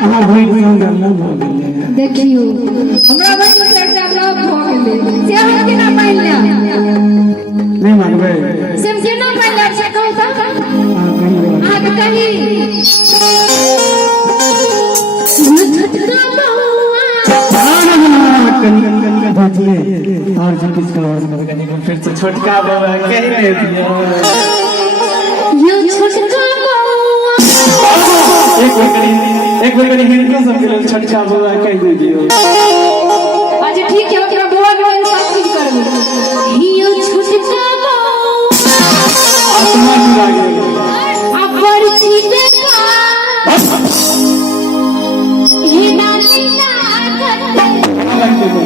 हां भाई देखियो हमरा भाई से एकटा लव भ गेलै से हम केना मान लिया नहीं मानबे से केना मान लिया से कहू त हां तो कही और जो किसको फिर से छोटका बाबा कह दे दिया ये छोटका एक बार हिंदी समझ लो छोटका बाबा कह दे दियो अच्छा ठीक है ओकरा बुआ के सब चीज करबो ये छोटका आत्मा जुड़ा गया अबर सीधे का ये नानी ना करते लगते हो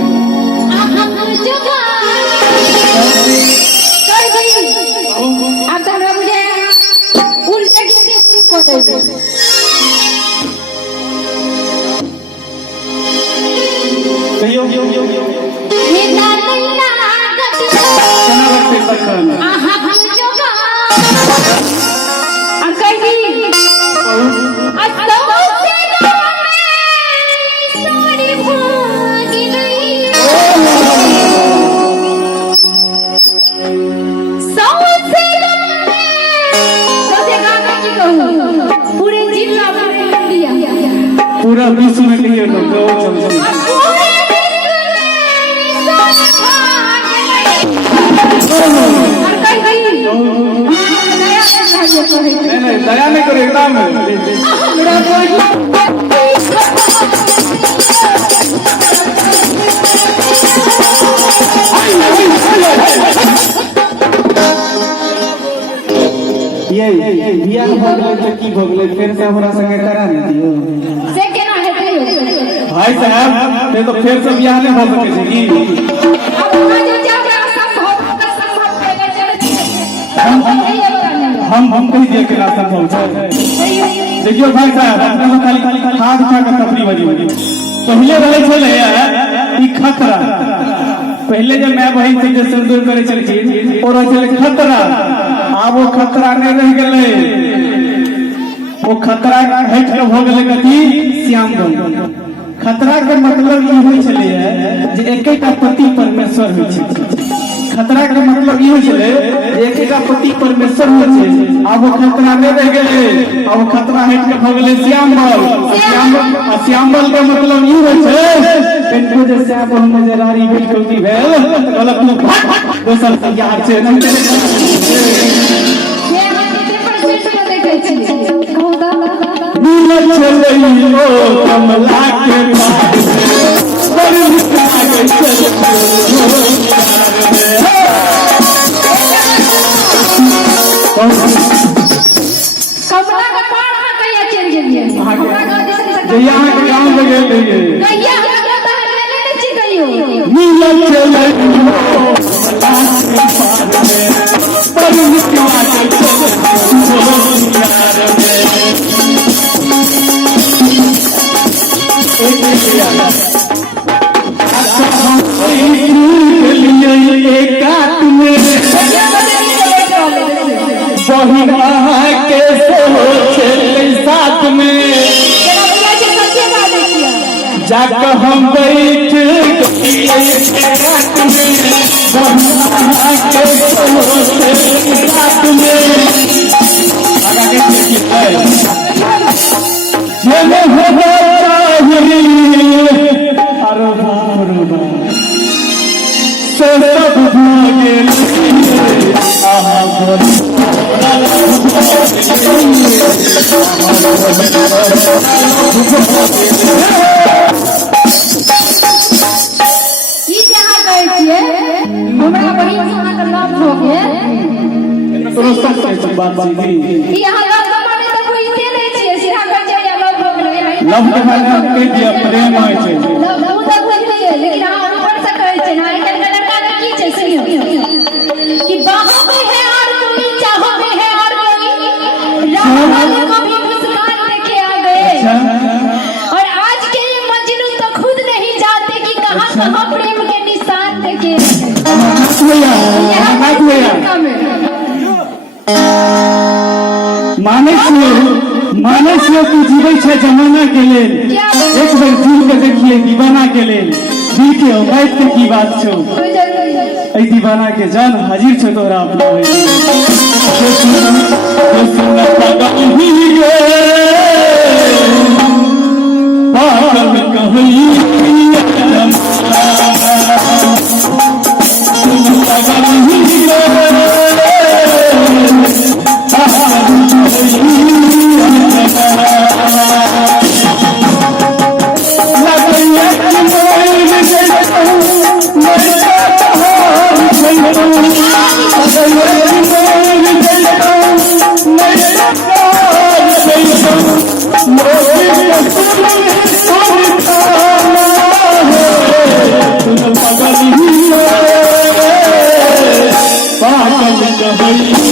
अब तो मुझे उल्टे की को दे दो कहियो ये नानी ना करते केना लगते सखन और कही अस्तो से सारी भागी नहीं पूरे जिला पूरे इंडिया पूरा विश्व में कहियो तो गो चल नहीं दया नहीं करो एकदम ये बियाह भगले तो की भगले फिर से हमरा संगे करा नहीं दियो से केना हेतै भाई साहब ते तो फिर से बियाह नहीं हो सके छी अब वहां जो जाके सब संभव करेगा हम कह दिए कि रास्ता पहुंचा देखियो भाई साहब अपने को खाली खाद खा के कपड़ी बजी पहले वाले चले ई खतरा पहले जब मैं बहन से जो सिंदूर करे चलती और चले खतरा अब वो खतरा नहीं रह गए वो खतरा हट के हो गए कथी श्याम खतरा के मतलब ये हो चले जे एक पति परमेश्वर हो खतरा के मतलब ये हो चले एक पति परमेश्वर हो अब वो खतरा नहीं रह गए अब वो खतरा हट के हो गए श्याम बल के मतलब ये हो पेंटो जैसे आप हम नजरारी बिल्कुल की भेल गलत लोग दोसर तैयार छे नहीं ये हम केते परसेंट में देखै छी कहू त नील चलइयो कमला के पास पर निकला के चल कमला का पार कहिया चल गेलिए जइया के गांव में गेल रहिए कहिया हमरा त ले ले छी कहियो नील चलइयो कमला के पास पर निकला के चल के साथ में जाकर हम बैठ हमरा बड़ी सोना का लाभ हो गया यहाँ लाभ माने तो कोई इसे नहीं चाहिए सीधा कर जाए लाभ हो गया लव के माने के दिया प्रेम होय छै लव तो कोई नहीं है लेकिन हम ऊपर से कहै छै ना एक लड़का का की छै सुनियो कि बाहों में है और कोई चाहो में है और कोई राह वाले को भी मुस्कान लेके आ गए और आज के ये मजनू तो खुद नहीं जाते कि कहां प्रेम के निशान देखे माने से तू जीवे छे जमाना के लेल, एक बार दिल के देखिए दीवाना के लेल, दिल के उम्मीद के की बात छो, ऐ दीवाना के जान हाजिर छो तोरा अपना सुन पागल ही गे पागल कहीं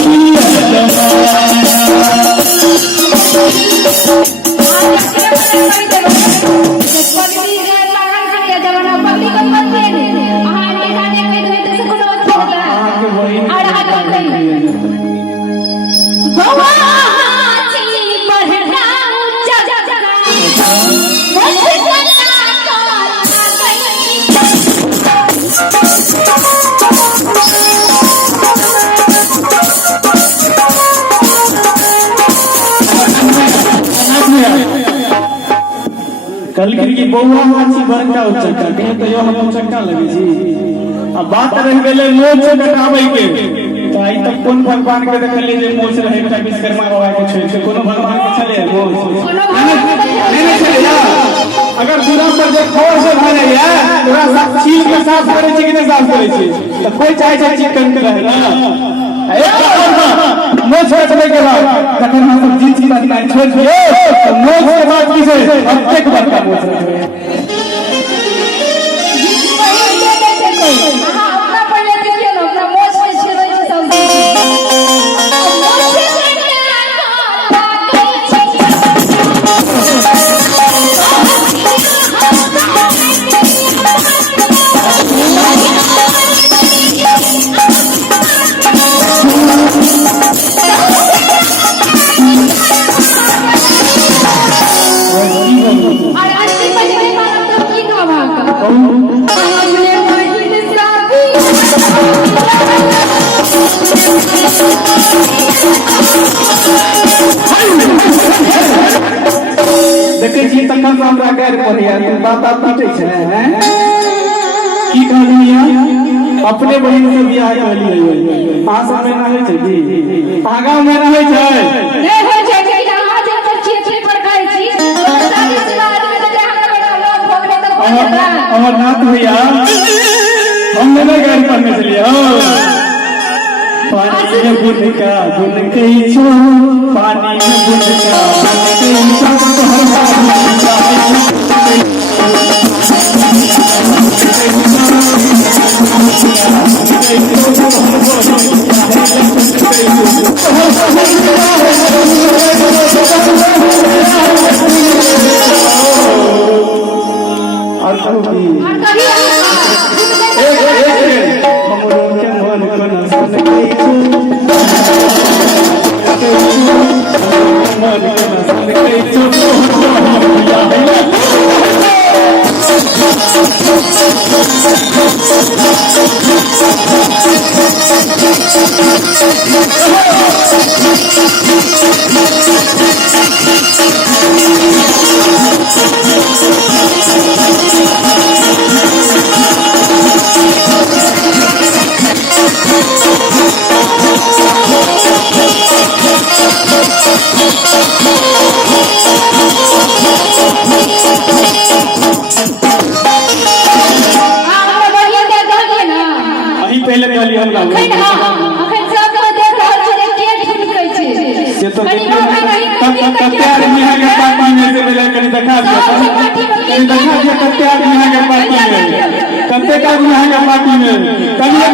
कल की बउआ माछी बड़का उचक्का कहीं तो यो हम उचक्का लगे जी। अब बात रह गेले मोछ कटाबै के तो आई तक कोन भगवान के देखले जे मोछ रहे एकटा विश्वकर्मा बाबा के छोड़ कोनो भगवान के चले मोछ नहीं चले या अगर दूरा पर जे खोर से भरे या तोरा सब चीज के साफ करे छी कि नहीं साफ करे छी तो कोई चाहे छै चिकन के रहे ना एक बार मोछ छोड़ने के बाद तखन हम सब जीत बात नहीं छोड़ दिए तो मोछ के बाद की से अब एक बार का मोछ रहे अपना पहले देखिए ना अपना मोछ में छेड़े छै सब देखे छी तखन से हमरा गैर पड़िया तू बात पीटे छै हैं की कहलिया अपने बहिन से बियाह करलिए आ सब में ना होय छै जी आगा में ना होय छै नहीं होय छै कि अहाँ जे पर छी पर खाइ छी शादी से बाद में जे हमरा बेटा लोग भोगले तो अमरनाथ भैया हमने ना गैर करने चलिए पानी में बुन का बुन कई छो पानी में बुन का बुन कई छो तो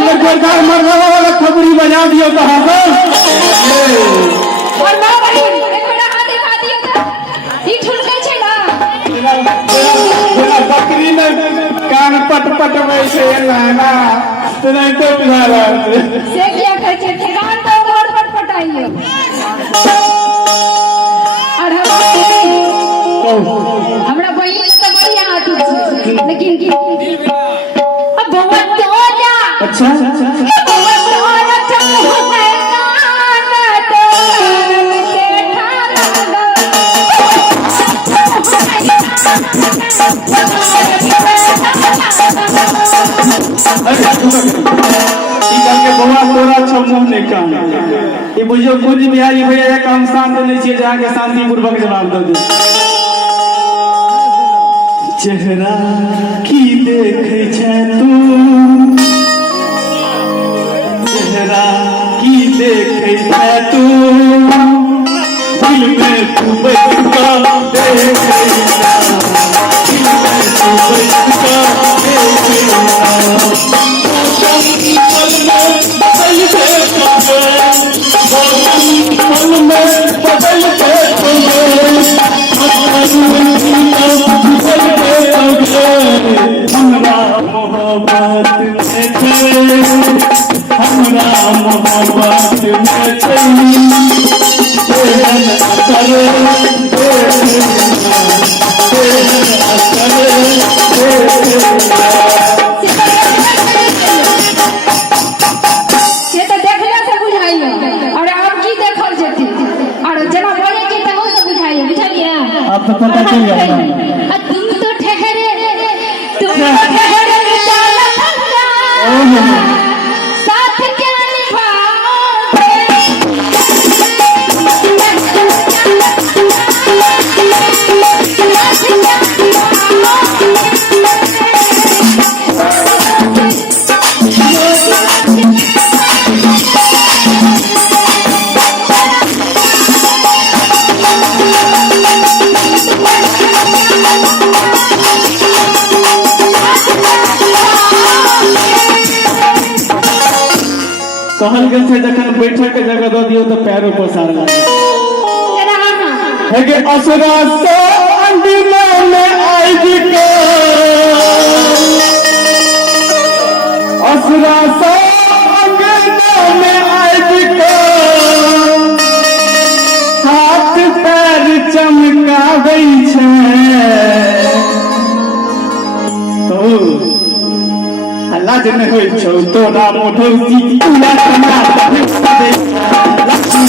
हर खबरी बजा दियो कहाँ बकरी में कान पट पट वैसे लाना तो नहीं तो बिहार से क्या कहते ठिकान तो और पट पटाइए और हमरा बहिन तो बढ़िया आती है लेकिन अब बउआ तोरा अच्छा बउआ तोरा चल हो गए कान तो से ठाला बउआ तोरा छम ने काम ये बुझियो कुछ बिहारी भैया एक काम शांत नहीं छे जहाँ के शांति पूर्वक जवाब दे दे चेहरा की देखे छै तू चेहरा की देखे छै तू दिल में तू बैठ का देखे दिल में तू बैठ का तो पता चल जाएगा तुम तो ठहरे साथ क्या निभाओगे कहल गल छै जखन बैठक के जगह दो दियो तो पैरों पर सार लागे है कि असुरा से अंदिना में आइज के असुरा से अंदिना में आइज के हाथ पैर चमकाबै छै तो लाज न होय छौ तोरा मोढ़ौती पूरा तना दे लक्ष्मी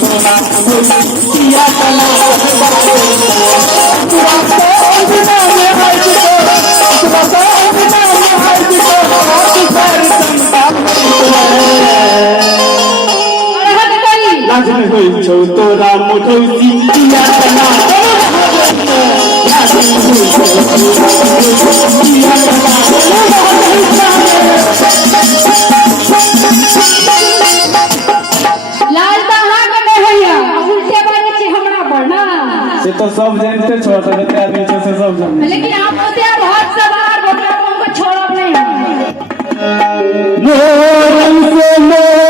तोरा मोढ़ौती या तना पूरा सोना में आइ पूरा सोना में आइ हाथ पैर चमका लाज न होय छौ तोरा मोढ़ौती या तना से तो सब जानते छो तो जते आदमी छे से सब जाने लेकिन आप होते हैं बहुत सवार वो को छोड़ब नहीं मोरन से